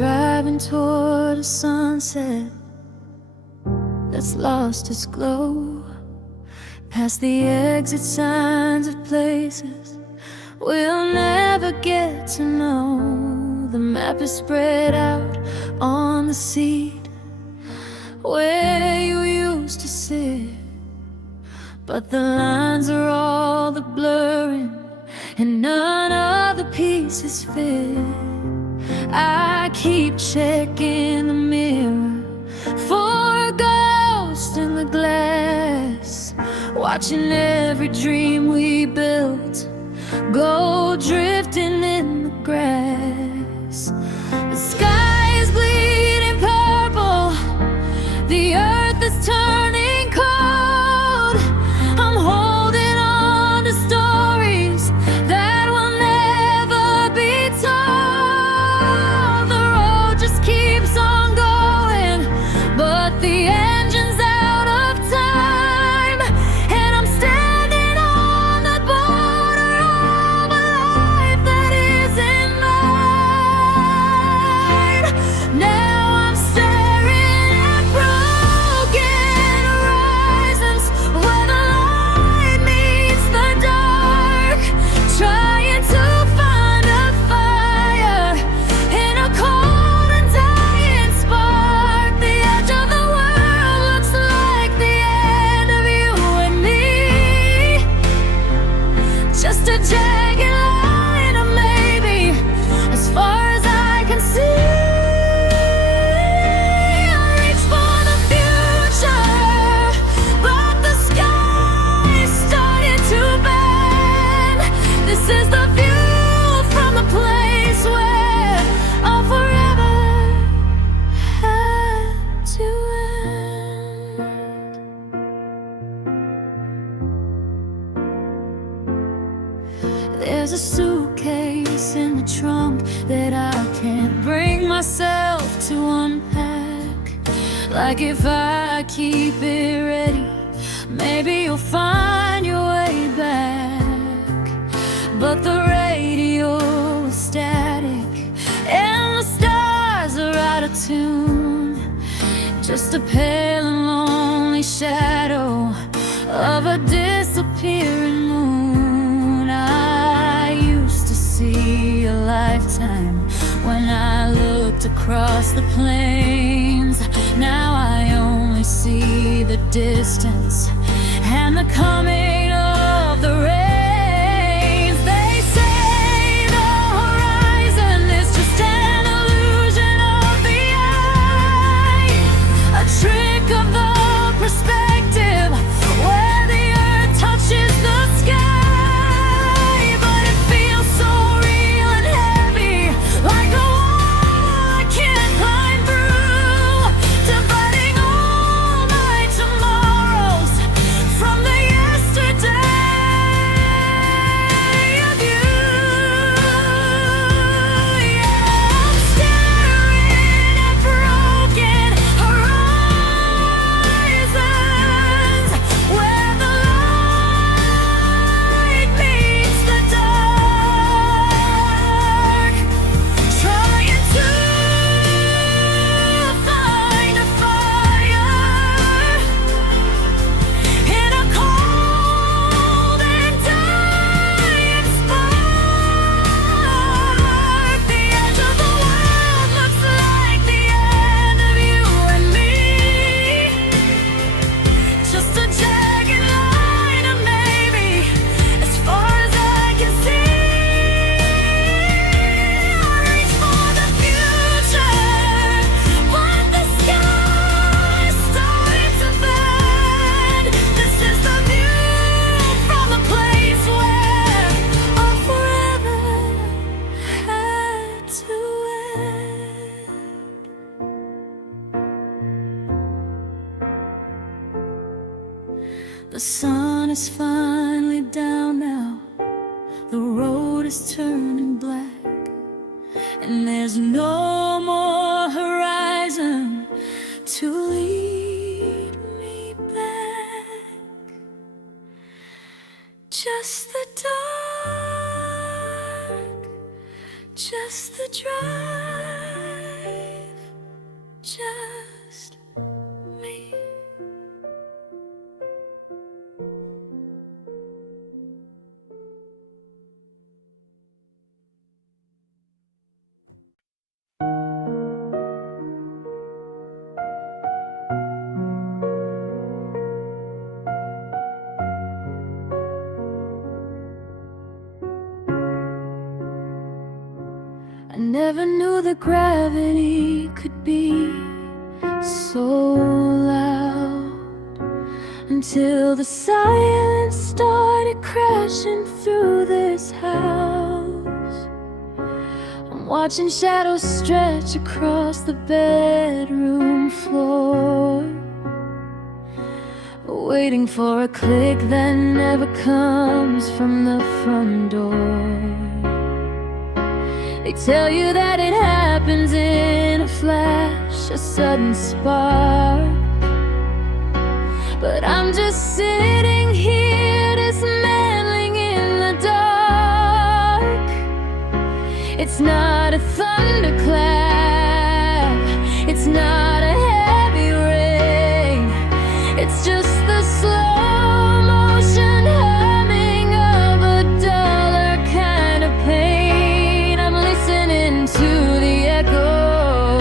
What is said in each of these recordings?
driving toward a sunset that's lost its glow, past the exit signs of places we'll never get to know. The map is spread out on the seat where you used to sit, but the lines are all the blurring and none of the pieces fit. I keep checking the mirror for a ghost in the glass, watching every dream we built go drifting in the grass. The sky is bleeding purple, the earth is turning cold. I'm holding on to stories that will never be told. The road just keeps on going, but the engine's out of time, and I'm standing on the border of a life that isn't mine. Now I'm staring at broken horizons where the light meets the dark, trying to find a fire in a cold and dying spark. The edge of the world looks like the end of you and me, just a jagged line of maybe, as far as I can see. I reach for the future, but the sky's starting to bend. This is the view from the place where all forever had to end. There's a suitcase in the trunk that I can't bring myself to unpack. Like if I keep it ready, maybe you'll find your way back. But the radio is static and the stars are out of tune, just a pale and lonely shadow of a disappearing moon. I used to see a lifetime when I looked across the plains. Now I only see the distance and the coming of the rains. They say the horizon is just an illusion of the eye, a trick of the perspective where the earth touches the sky. But it feels so real and heavy, like a wall I can't climb through, dividing all my tomorrows from the yesterday of you. Yeah, I'm staring at broken horizons where the light meets the dark, trying to find a fire in a cold and dying spark. The edge of the world looks like the end of you and me, just a jagged line of maybe, as far as I can see. I reach for the future, but the sky's starting to bend. This is the view from the place where all forever had to end. The sun is finally down now, the road is turning black, and there's no more horizon to lead me back. Just the dark, just the dry never knew that gravity could be so loud, until the silence started crashing through this house. I'm watching shadows stretch across the bedroom floor, waiting for a click that never comes from the front door. They tell you that it happens in a flash, a sudden spark, but I'm just sitting here dismantling in the dark. It's not a thunderclap, it's not a heavy rain, it's just the slow motion humming of a duller kind of pain. I'm listening to the echo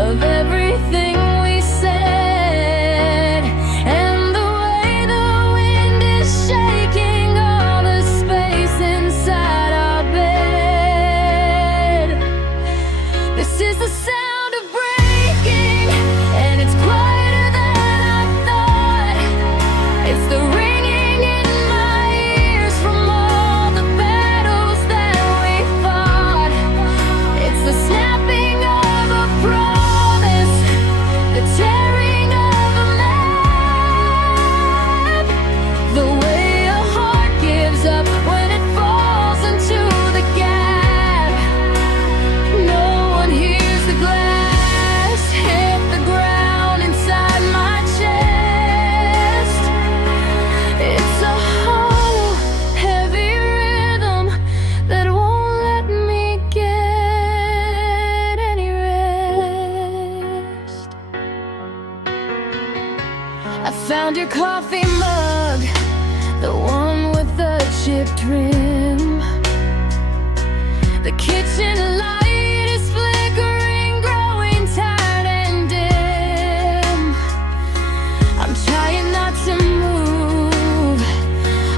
of everything we said, and the way the wind is shaking all the space inside our bed. This is the sound of breaking, and it's quieter than I thought. It's the ringing in my ears from all the battles that we fought. It's the snapping of a promise, the tearing of a map, the way a heart gives up when it falls into the gap. No one hears the glass hit the ground inside my chest. It's a hollow, heavy rhythm that won't let me get any rest. I found your coffee mug, the one with the chipped rim. The kitchen light is flickering, growing tired and dim. I'm trying not to move,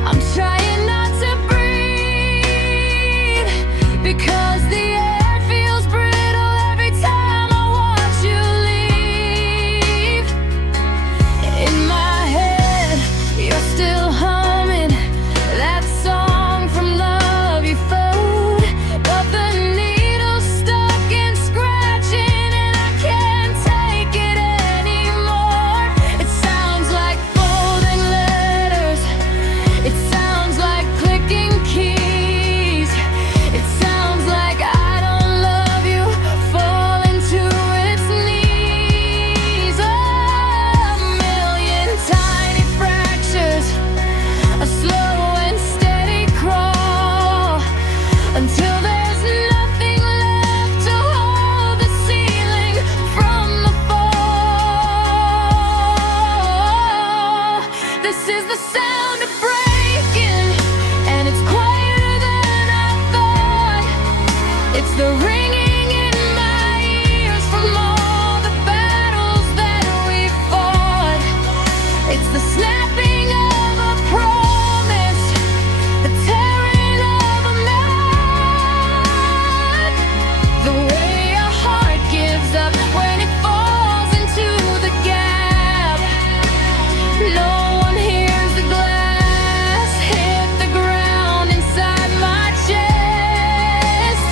I'm trying not to breathe, because the air feels brittle every time I watch you leave. In my head, you're still humming that song from Love You Food, but the needle's stuck and scratching, and I can't take it anymore. It sounds like folding letters, it sounds like clicking keys, it sounds like I don't love you falling to its knees. A million tiny fractures, a slow and steady crawl, until there's nothing left to hold the ceiling from the fall. This is the sound of breaking, and it's quieter than I thought. It's the ringing in my ears from all the battles that we fought. It's the snapping of a promise, the tearing of a map, the way a heart gives up when it falls into the gap. No one hears the glass hit the ground inside my chest.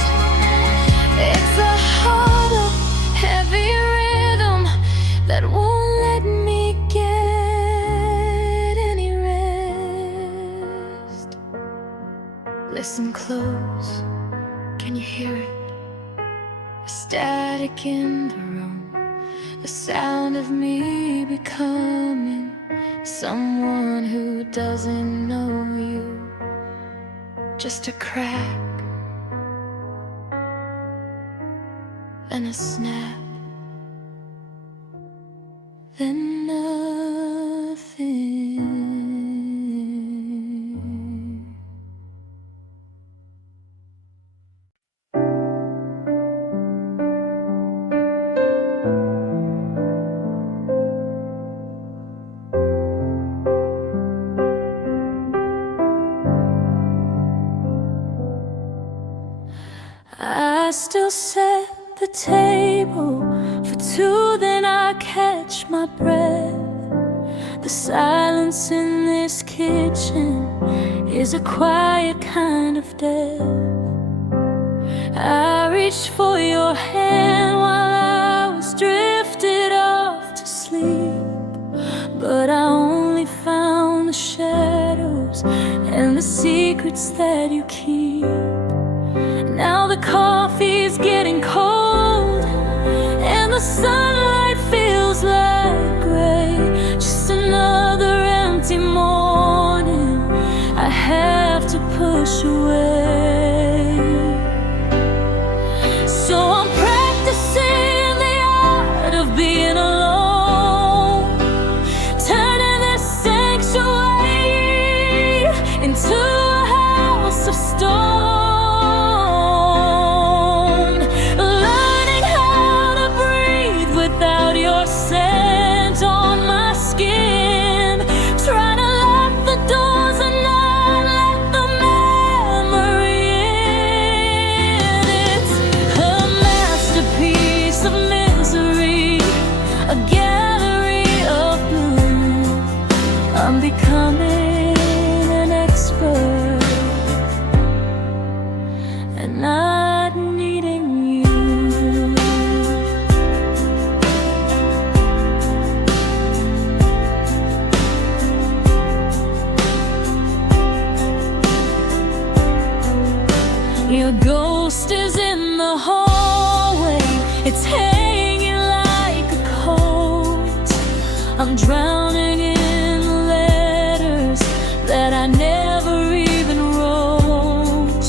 It's a hollow, heavy rhythm that won't let me get any rest. Listen close, can you hear it? The static in the room, the sound of me becoming someone who doesn't know you. Just a crack, then a snap, then nothing. I still we'll set the table for two, then I catch my breath. The silence in this kitchen is a quiet kind of death. I reached for your hand while I was drifted off to sleep, but I only found the shadows and the secrets that you keep. Now the coffee's getting cold and the sunlight feels like gray. Just another empty morning I have to push away. So I'm practicing the art of being alone, turning this sanctuary into a house of stone, learning how to breathe without your scent on my skin, trying to lock the doors and not let the memory in. It's a masterpiece of misery, a gallery of blue. I'm becoming an expert and not needing you. Your ghost is in the hallway, it's hanging like a coat. I'm drowning in the letters that I never even wrote.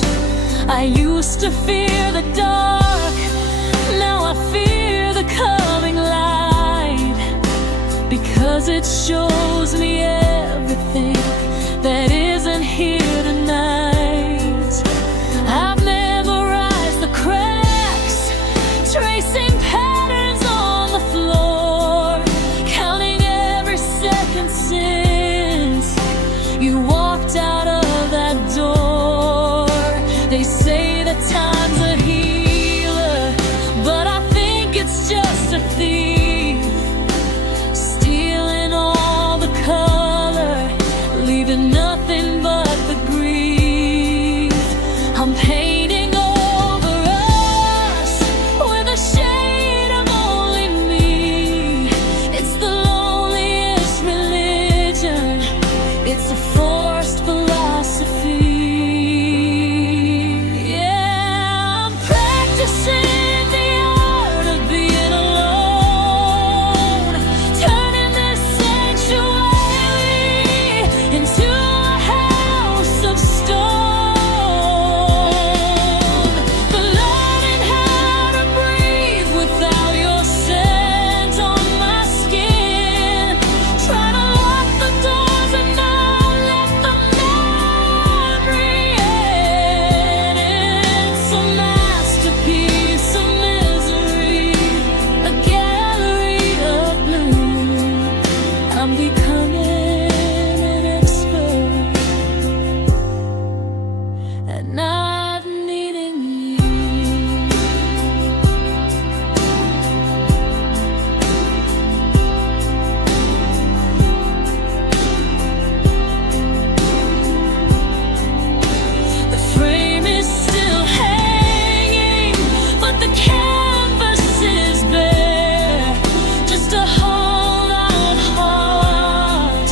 I used to fear the dark, now I fear the coming light, because it shows me everything that isn't here tonight. I've memorized the cracks, tracing patterns on the floor, counting every second since you walked out of that door. They say that time's a healer, but I think it's just a thief, stealing all the color, leaving nothing but the grief. I'm painting over us with a shade of only me. It's the loneliest religion, it's a forced philosophy. Yeah, I'm practicing the art of being alone, turning this sanctuary into a house of stone, learning how to breathe without your scent on my skin, trying to lock the doors and not let the memory in. It's a masterpiece of misery, a gallery of blue. I'm becoming an expert at not needing you. The frame is still hanging, but the canvas is bare. Just a hold-on heart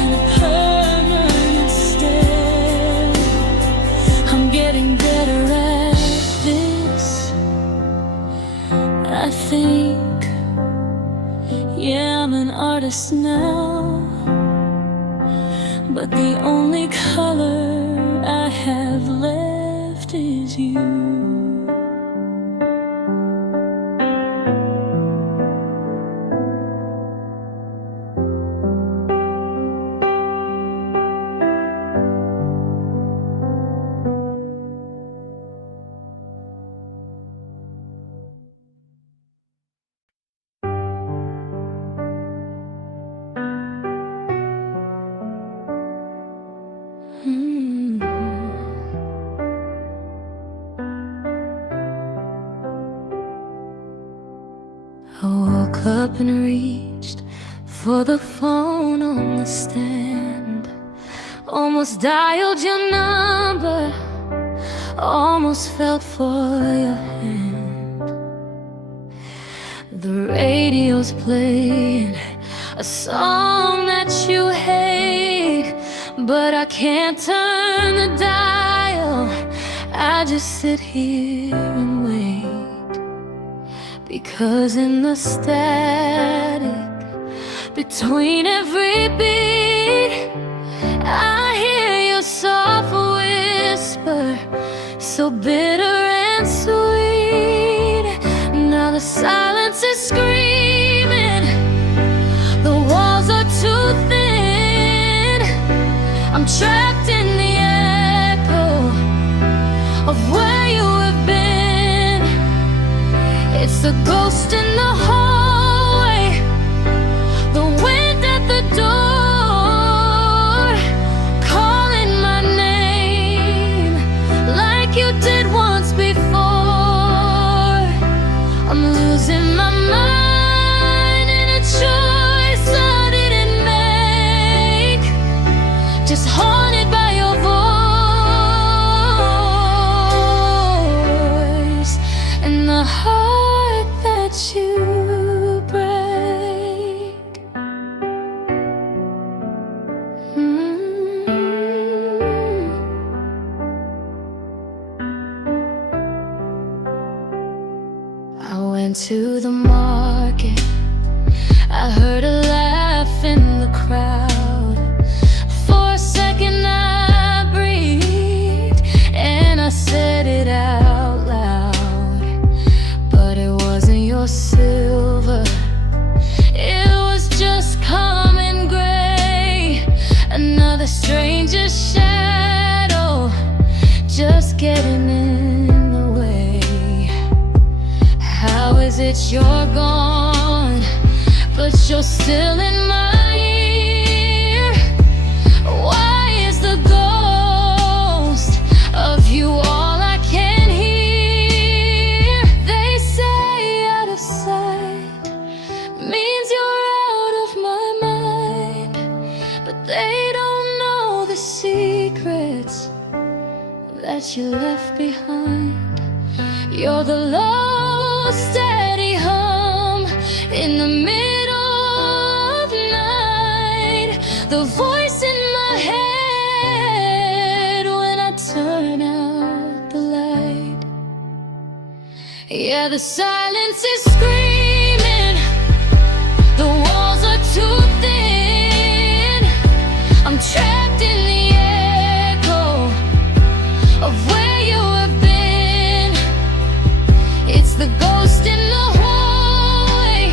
and a permanent stare. I'm getting better at this, I think. Yeah, I'm an artist now, but the only color I have left is you. I woke up and reached for the phone on the stand. Almost dialed your number, almost felt for your hand. The radio's playing a song that you hate, but I can't turn the dial. I just sit here and wait, because in the static between every beat, I hear your soft whisper, so bitter and sweet. Now the silence is screaming, the walls are too thin. I'm trapped in the echo of where you have been. It's the ghost in the hallway, the wind at the door, calling my name like you did once before. I'm losing my mind in a choice I didn't make, just haunted by your voice and the heart that you break. I went to the market, I heard a laugh in the crowd. For a second I breathed and I said it out loud, but it wasn't your silver, it was just common gray. Another stranger's shadow, just getting in the way. How is it you're gone, but you're still in my ear? Why is the ghost of you all I can hear? They say out of sight means you're out of my mind, but they don't know the secrets that you left behind. You're the low, steady hum in the middle of night, the voice in my head when I turn out the light. Yeah, the silence is screaming, the walls are too thin. I'm trapped in the echo of where you have been. It's the ghost in the hallway,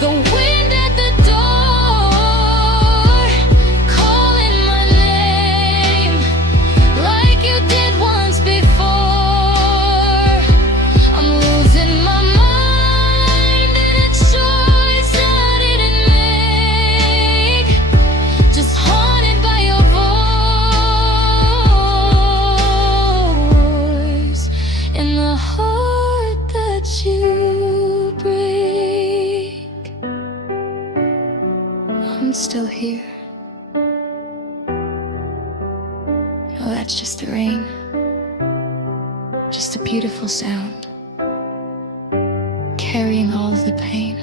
the wind at the door, calling my name like you did once before. I'm losing my mind in a choice I didn't make, just haunted by your voice in the heart that you break. I'm still here. No, that's just the rain, just a beautiful sound, carrying all of the pain,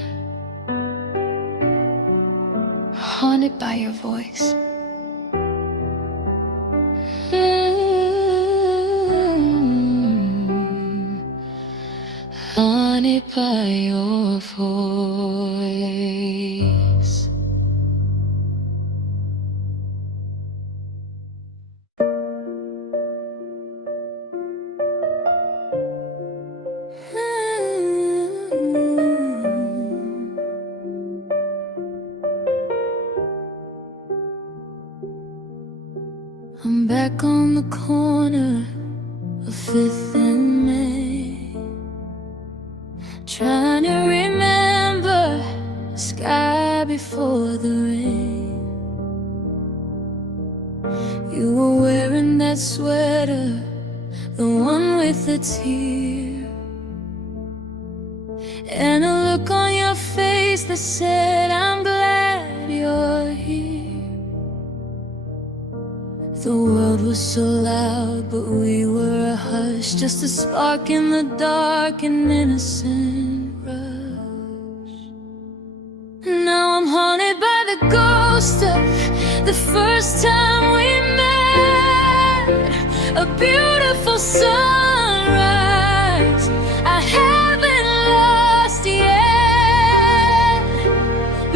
haunted by your voice. Haunted by your voice. I'm back on the corner of 5th and May, trying to remember the sky before the rain. You were wearing that sweater, the one with the tear, and a look on your face that said, I'm glad you're here. The world was so loud, but we were a hush, just a spark in the dark, an innocent rush. Now I'm haunted by the ghost of the first time we met, a beautiful sunrise I haven't lost yet.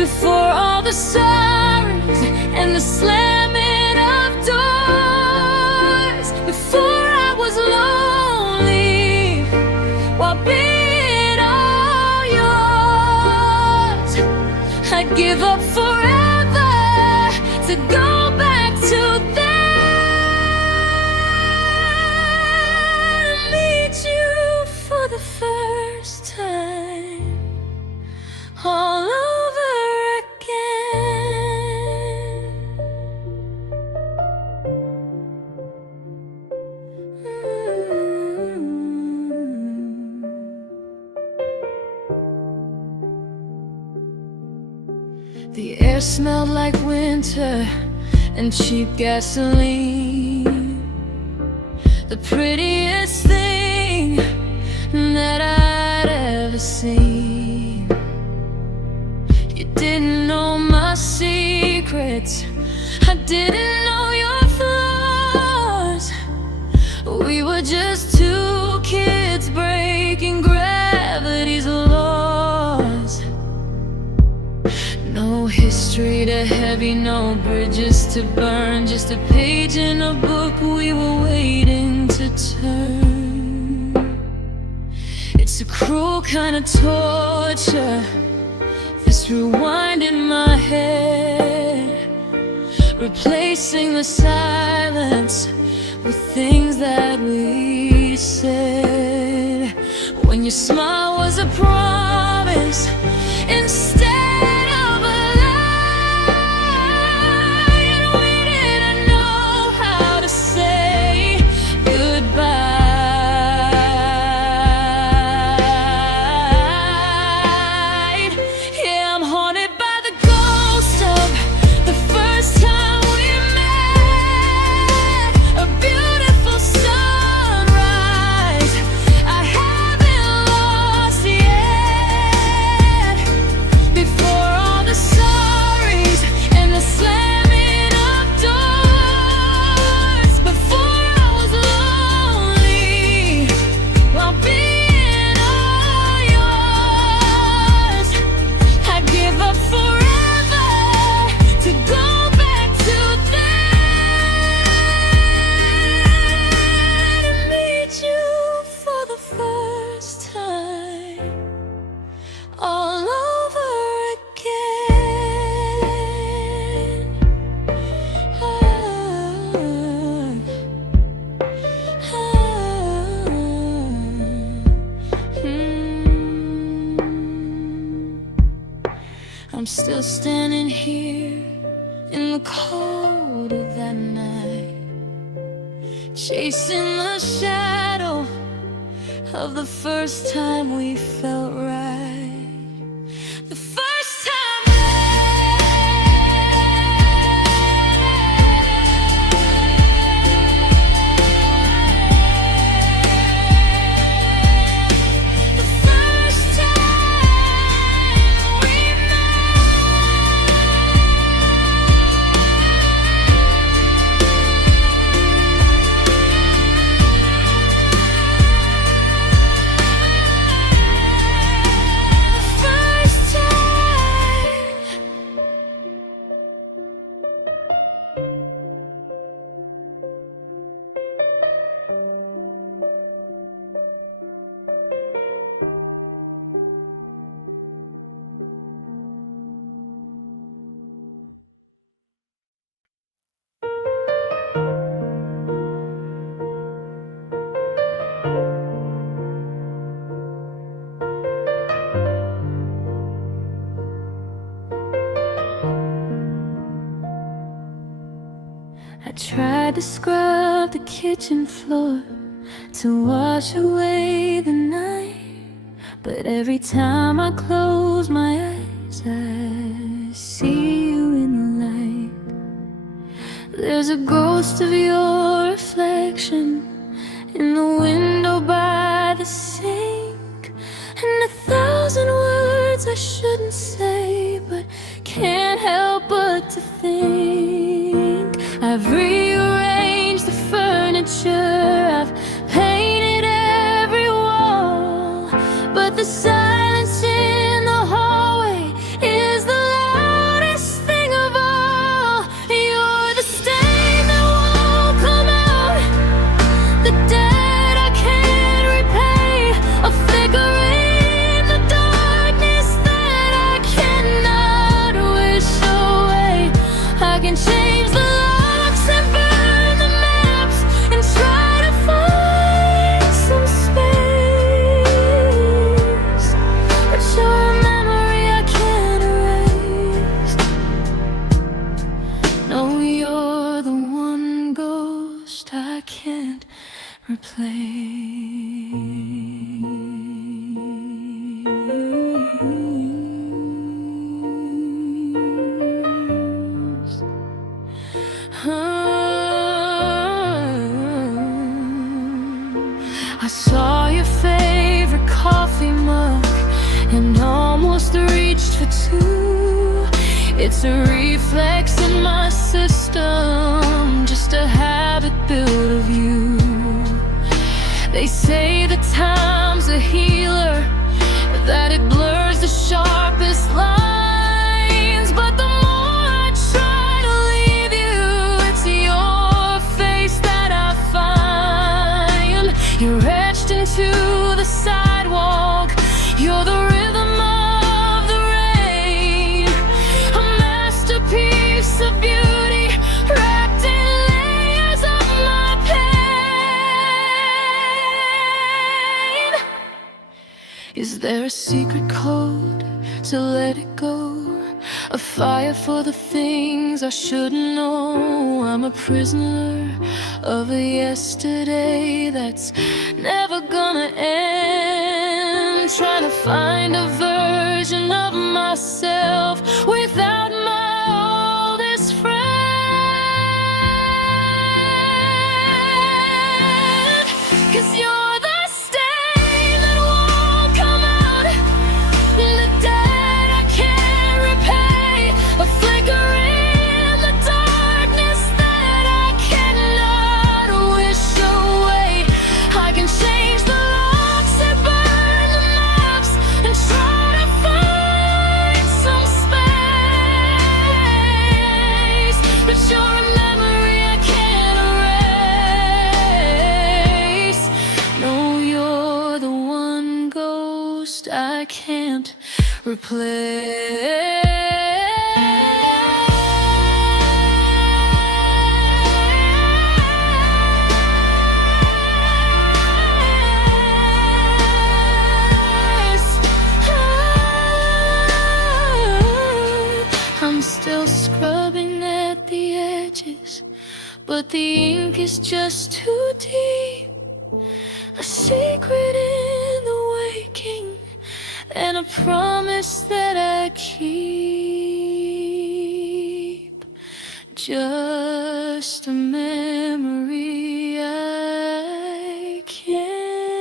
Before all the sirens and the slamming of doors, before I was lonely while being all yours, I'd give up forever to go back to there, meet you for the first time, all over again. The air smelled like winter and cheap gasoline, the prettiest thing that I'd ever seen. You didn't know my secrets, I didn't know your flaws. We were just two kids breaking gravity's laws. No history to heavy, no bridges to burn, just a page in a book we were waiting to turn. It's a cruel kind of torture, this rewind in my head, replacing the silence with things that we said. When your smile was a promise instead of a lie, and we didn't know how to say goodbye. Yeah, I'm haunted by the ghost of the first time we met, a beautiful sunrise I haven't lost yet. Before all the sorries and the slamming of doors, before I was lonely while being all yours, I'd give up forever to go back to there, to meet you for the first time, all over again. I'm still standing here in the cold of that night, chasing the shadow of the first time we felt right, the first time. The first time we I tried to scrub the kitchen floor to wash away the night, But every time I close my eyes, I see you in the light. There's a ghost of your reflection in the window by the sink, and 1,000 words I shouldn't say, but can't help but to think. I've rearranged the furniture, I've painted every wall, but the silence in the hallway is the loudest thing of all. You're the stain that won't come out, the debt I can't repay, a flicker in the darkness that I cannot wish away. I can change the locks and burn the maps and try to find some space, but you're a memory I can't erase. No, you're the one ghost I can't replace. I saw your favorite coffee mug and almost reached for two. It's a reflex in my system, just a habit built of you. They say that time's a healer, that it blurs the sharpest lines, but the more I try to leave you, it's your face that I find. You're etched into the sidewalk, you're the rhythm of the rain, a masterpiece of beauty wrapped in layers of my pain. Is there a secret code to let it go? A fire for the things I shouldn't know. I'm a prisoner of a yesterday that's never gonna end, trying to find a version of myself without my oldest friend. 'Cause you're the stain that won't come out, the debt I can't repay, a flicker in the darkness that I cannot wish away. I can change the locks and burn the maps and try to find some space, but you're a memory I can't erase. No, you're the one ghost I can't replace. I'm still scrubbing at the edges, but the ink is just too deep. A secret in the waking, and a promise that I keep. Just a memory I can't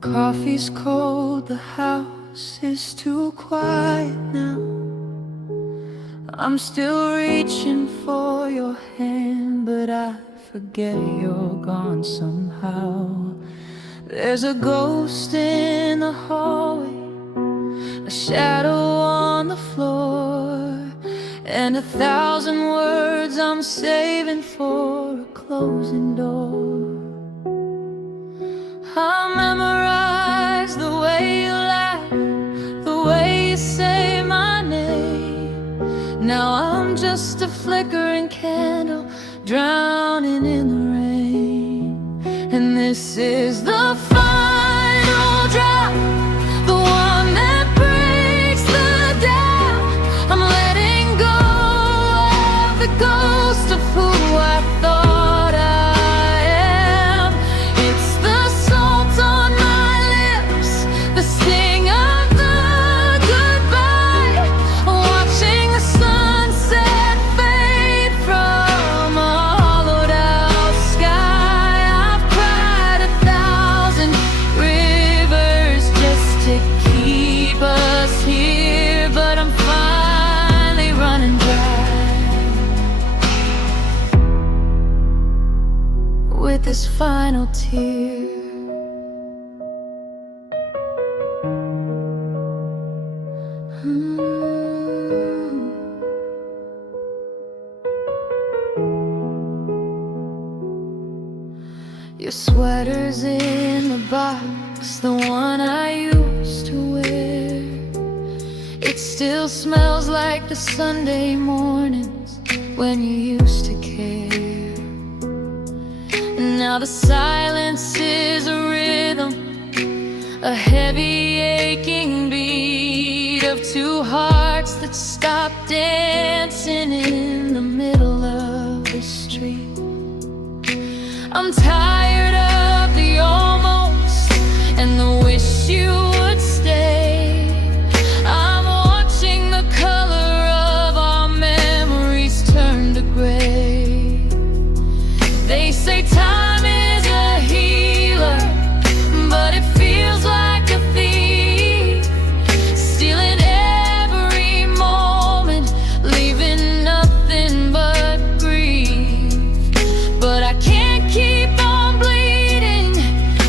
Coffee's cold, the house is too quiet now. I'm still reaching for your hand, but I forget you're gone somehow. There's a ghost in the hallway, a shadow on the floor, and 1,000 words I'm saving for a closing door. I memorize the way you laugh, the way you say my name. Now I'm just a flickering candle drowning in the rain. And this is the final drop, the one that breaks the dam. I'm letting go of the ghost of who I thought I am. It's the salt on my lips, the sting of the goodbye, watching the sunset fade from a hollowed out sky. I've cried 1,000 rivers just to keep us here, but I'm finally running dry with this final tear. Your sweater's in the box, the one I used to wear. It still smells like the Sunday mornings when you used to care. And now the silence is a rhythm, a heavy aching beat of two hearts that stopped dancing in the middle of the street. I'm tired of the almost and the wish you would stay. I'm watching the color of our memories turn to gray. They say time is a healer, but it feels like a thief, stealing every moment, leaving nothing but grief. But I can't keep on bleeding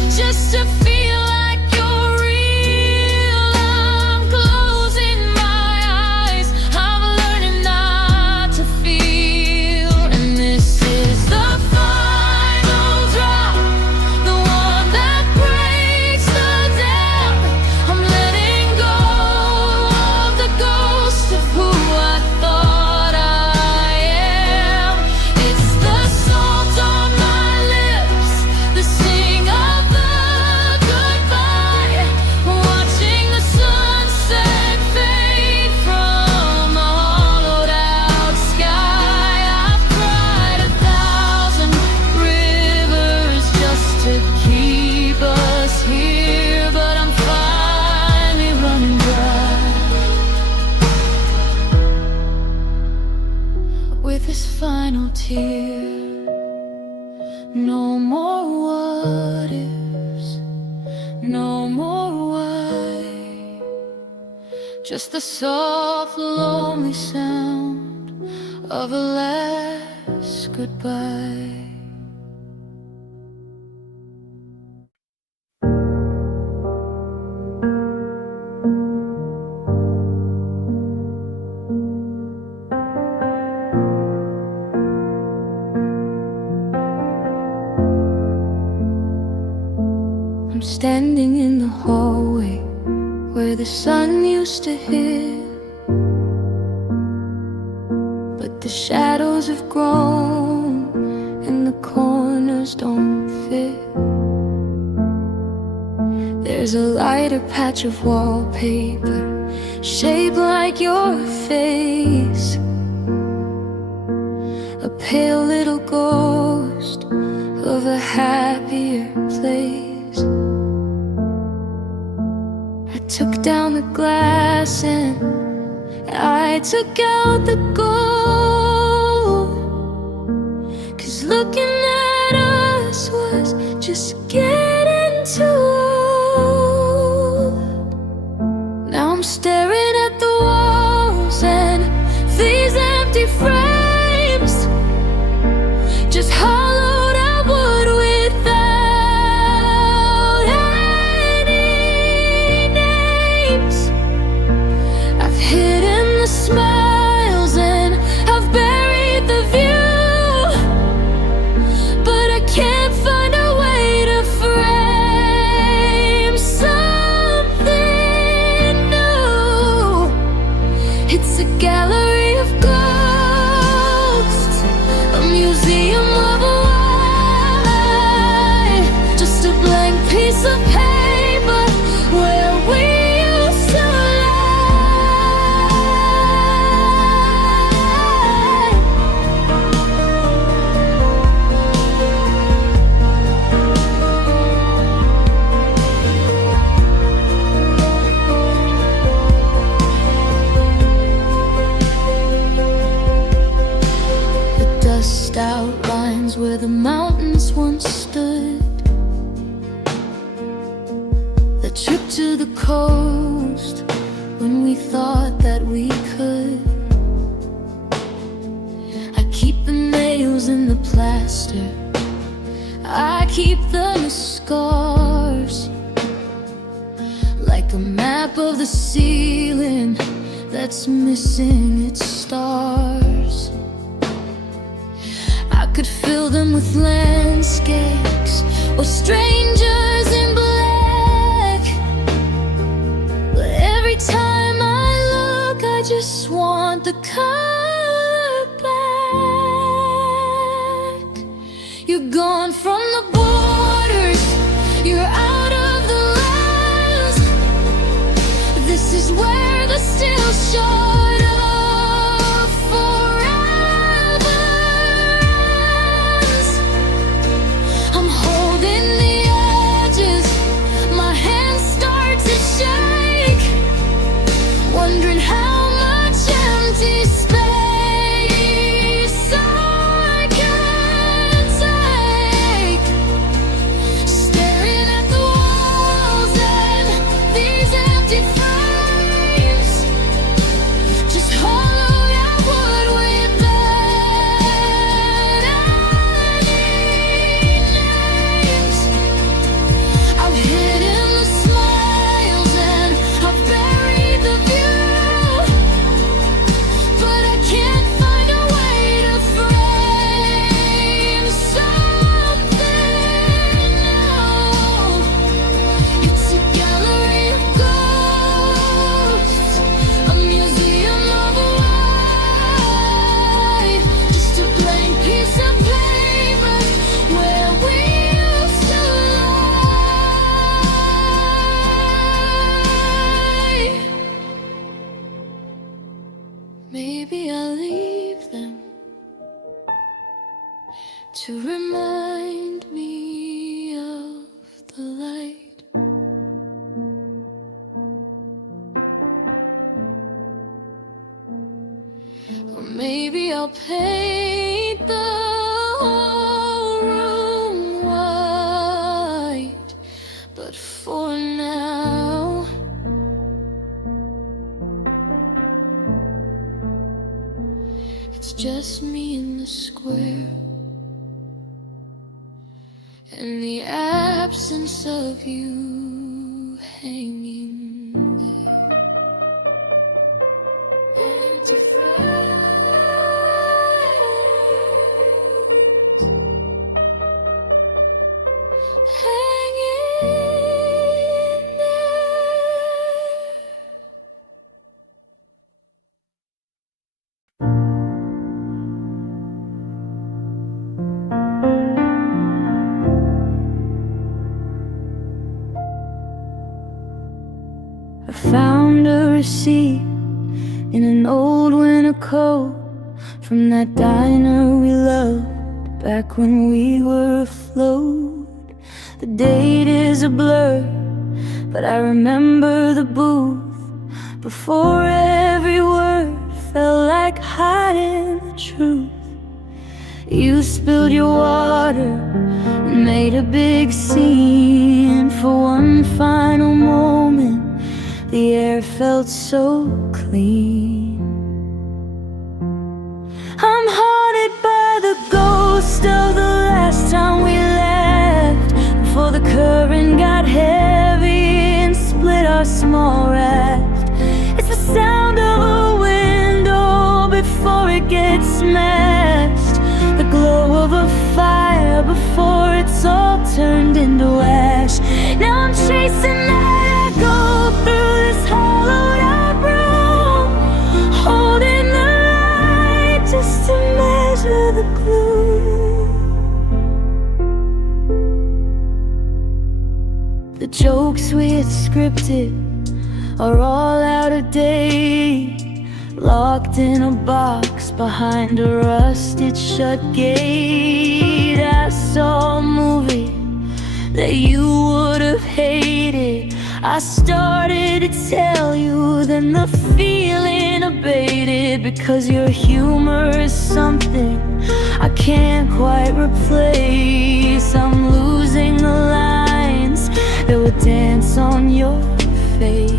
just to feel like you're real. I'm closing my eyes, I'm learning not to feel. And this is the final drop, the one that breaks the dam. I'm letting go of the ghost of who I thought I am. It's the salt on my lips, the sting of the goodbye, watching the sunset fade from a hollowed out sky. I've cried 1,000 rivers just to keep us here, but I'm finally running dry with this final tear. No more what ifs, no more why, just the soft lonely sound of a last goodbye. I'm standing in the hallway where the sun used to hit, but the shadows have grown and the corners don't fit. There's a lighter patch of wallpaper shaped like your face, a pale little ghost of a happier place. I took down the glass and I took out the gold, 'cause looking at us was just getting too old. Now I'm staring at the walls and these empty frames, just hollowed out wood without any names. I've hidden the smiles and plains where the mountains once stood. The trip to the coast when we thought that we could. I keep the nails in the plaster, I keep them as scars, like a map of the ceiling that's missing its stars. I could fill them with landscapes or strangers in black, but every time I look, I just want the color back. You're gone from the borders, you're out of the lands. This is where the still short of forever ends. I'm holding the edges, my hands start to shake, wondering how much empty space I can take. Staring at the walls and these empty frames, just hollowed out wood with bad names. I've hidden the smiles and I've buried the view, but I can't find a way to frame something new. It's a gallery of ghosts, a museum of life, just a blank piece of paper where we used to lie. Maybe I'll leave them to remind me of the light. Or maybe I'll paint the whole room white, but for now, it's just me in the square, and the absence of you hanging there. Empty frames hanging there. I found a receipt in an old winter coat from that diner we loved back when we were afloat. The date is a blur, but I remember the booth before every word felt like hiding the truth. You spilled your water and made a big scene. For one final moment, the air felt so clean. I'm haunted by the ghost of the last time we left, before the current got heavy and split our small raft. It's the sound of a window before it gets smashed, the glow of a fire before it's all turned into ash. Now I'm chasing that echo through this hollowed out room, holding the light just to measure the gloom. The jokes we had scripted are all out of date, locked in a box behind a rusted shut gate. I saw a movie that you would have hated. I started to tell you, then the feeling abated, because your humor is something I can't quite replace. I'm losing the lines that would dance on your face.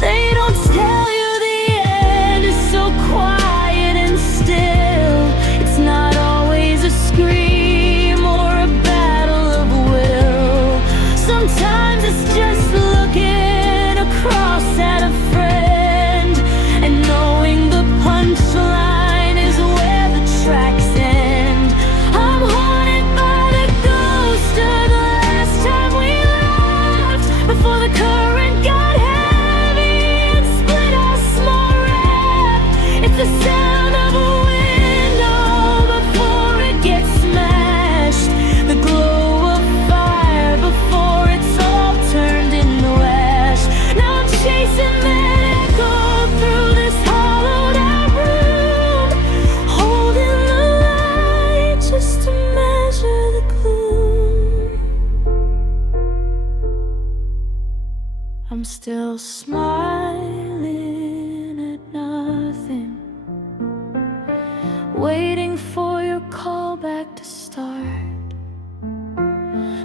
They don't tell you the end is so quiet and still. It's not always a scream or a battle of will. Sometimes it's just looking across at a friend and knowing the punchline is where the tracks end. I'm haunted by the ghost of the last time we laughed, before the current got heavy and split us more rap. It's the sound of a window before it gets smashed, the glow of fire before it's all turned into ash. Now I'm chasing that echo through this hollowed out room, holding the light just to measure the gloom. I'm still smiling at nothing, waiting for your call back to start.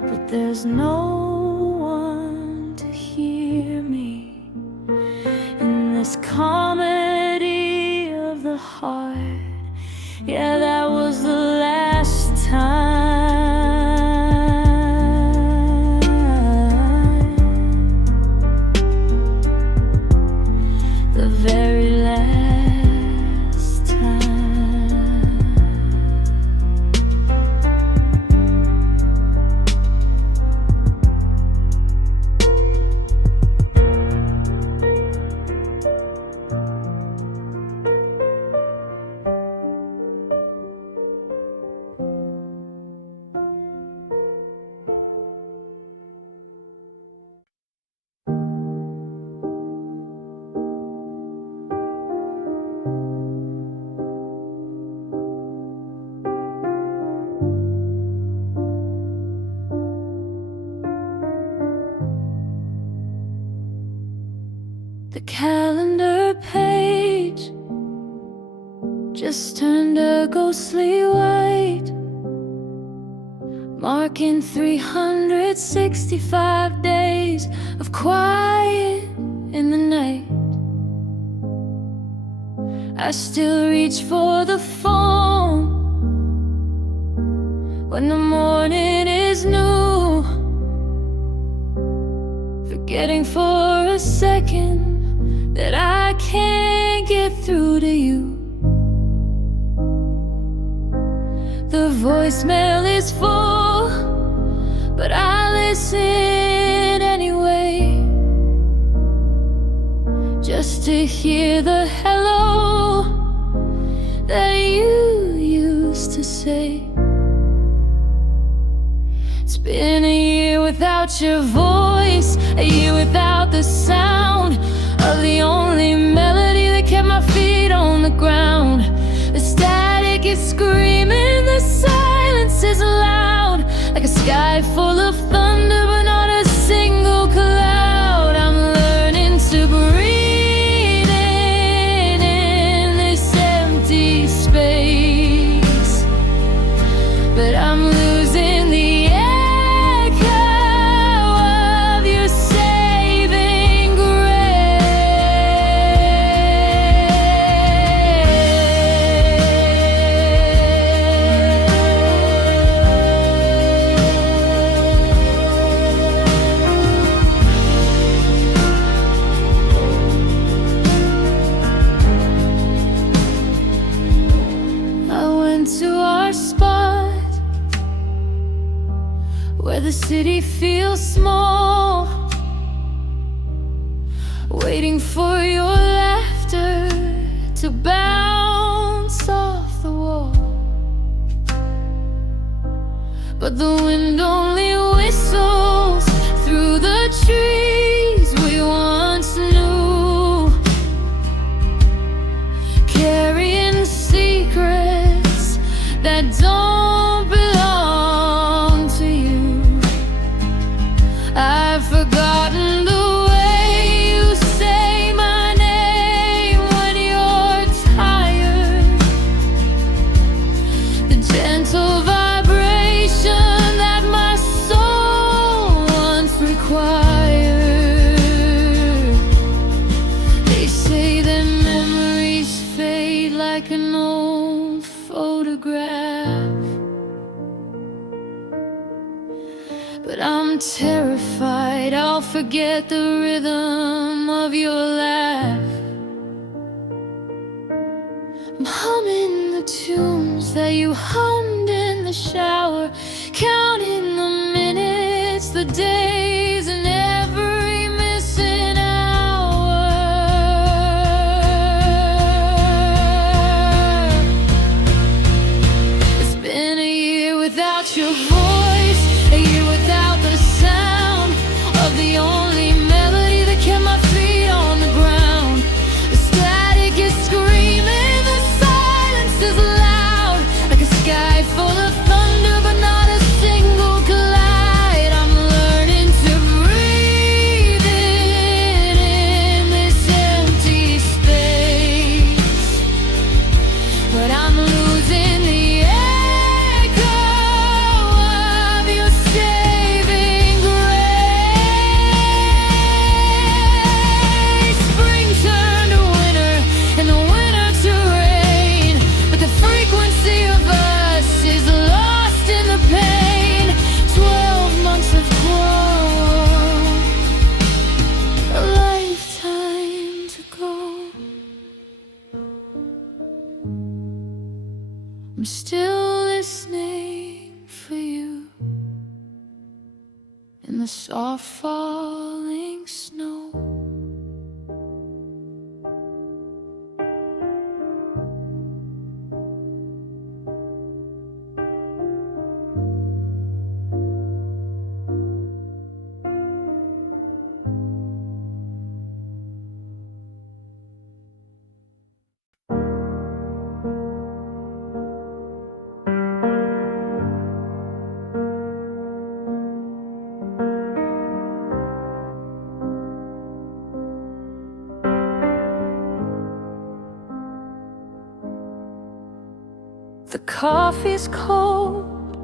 But there's no one to hear me in this comedy of the heart. Yeah, that was the last time. The very last time. The calendar page just turned a ghostly white, marking 365 days of quiet in the night. I still reach for the phone when the morning is new, forgetting for a second that I can't get through to you. The voicemail is full, but I listen anyway, just to hear the hello that you used to say. It's been a year without your voice, a year without the sound of the only melody that kept my feet on the ground. The static is screaming, the silence is loud, like a sky full of thunder but not a single cloud. I'm learning to breathe in this empty space, but I'm losing the echo of your saving where the city feels small, waiting for your laughter to bounce off the wall. But the wind only whistles through the trees we once knew, carrying secrets that don't belong to you. I've forgotten the way you say my name when you're tired, gentle vibration that my soul once required. They say that memories fade like an old photograph, but I'm terrified I'll forget the rhythm of your laugh. I'm humming the tunes that you hummed in the shower, counting the minutes, the days, and every missing hour. It's been a year without your voice, a year without the sound of the only melody that kept my feet on the ground. The static is screaming, the silence is loud, like a sky full of thunder but not a single cloud. I'm learning to breathe in this empty space, but I'm losing the echo of your saving grace. Spring turned to winter and the winter to rain, but the frequency of us is lost in the pain. 12 months have grown, a lifetime to go. I'm still listening for you in the soft falling snow. The coffee's cold,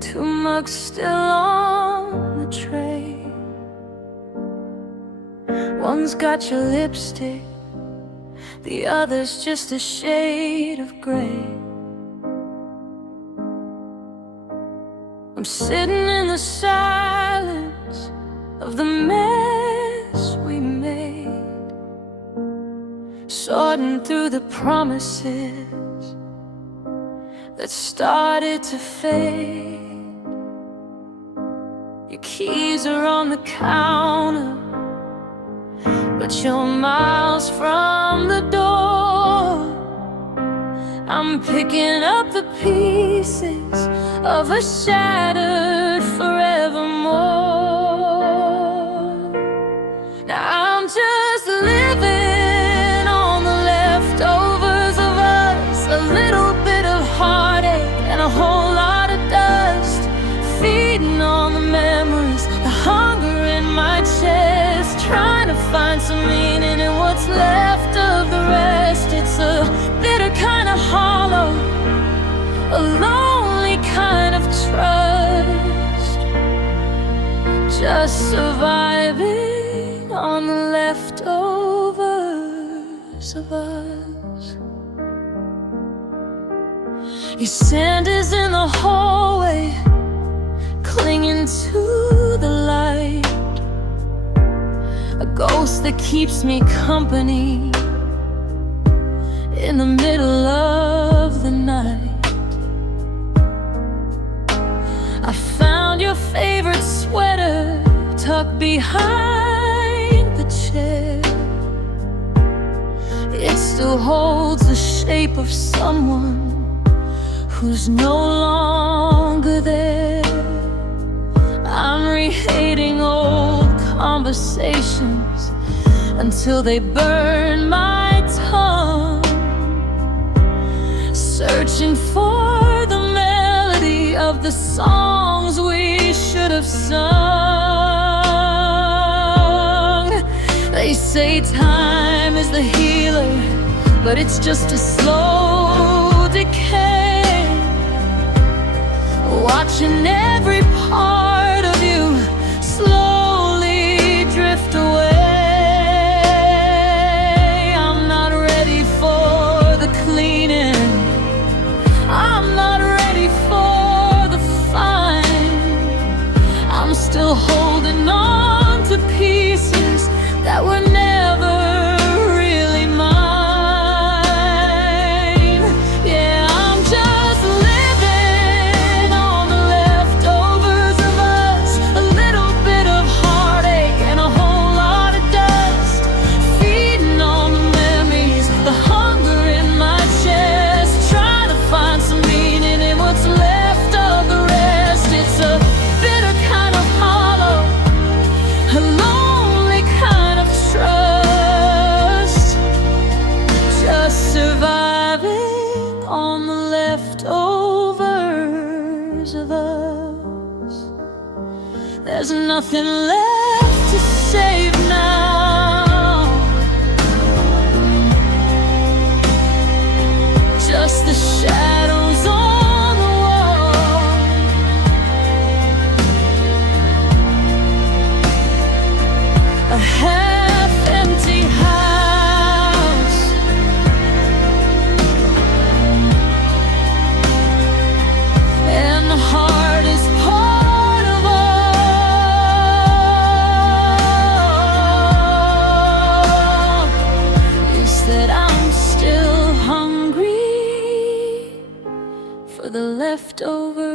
2 mugs still on the tray. One's got your lipstick, the other's just a shade of gray. I'm sitting in the silence of the mess we made, sorting through the promises that started to fade. Your keys are on the counter, but you're miles from the door. I'm picking up the pieces of a shattered forevermore. Now I'm just living on the leftovers of us, a little bit of heartache and a whole lot of dust, feeding on the memories, the hunger in my chest, trying to find some meaning in what's left of the rest. It's a bitter kind of hollow, a lonely kind of trust, just surviving on the leftovers of us. Your scent is in the hallway, clinging to the light, a ghost that keeps me company in the middle of the night. I found your favorite sweater tucked behind the chair. It still holds the shape of someone who's no longer there. I'm rehating old conversations until they burn my tongue, searching for the melody of the songs we should have sung. They say time is the healer, but it's just a slow decay. watching every part of you slowly drift away. I'm not ready for the cleaning, I'm not ready for the fine. I'm still holding on to pieces that were never really mine. Yeah, I'm just living on the leftovers of us, a little bit of heartache and a whole lot of dust, feeding on the memories, the hunger in my chest, trying to find some meaning in what's left of the rest. It's a bitter kind of hollow, a lonely kind of trust, just surviving on the leftovers of us. There's nothing left to save now, just the shadows on the wall, a half-empty house, and the hardest part of all is that I'm still hungry for the leftovers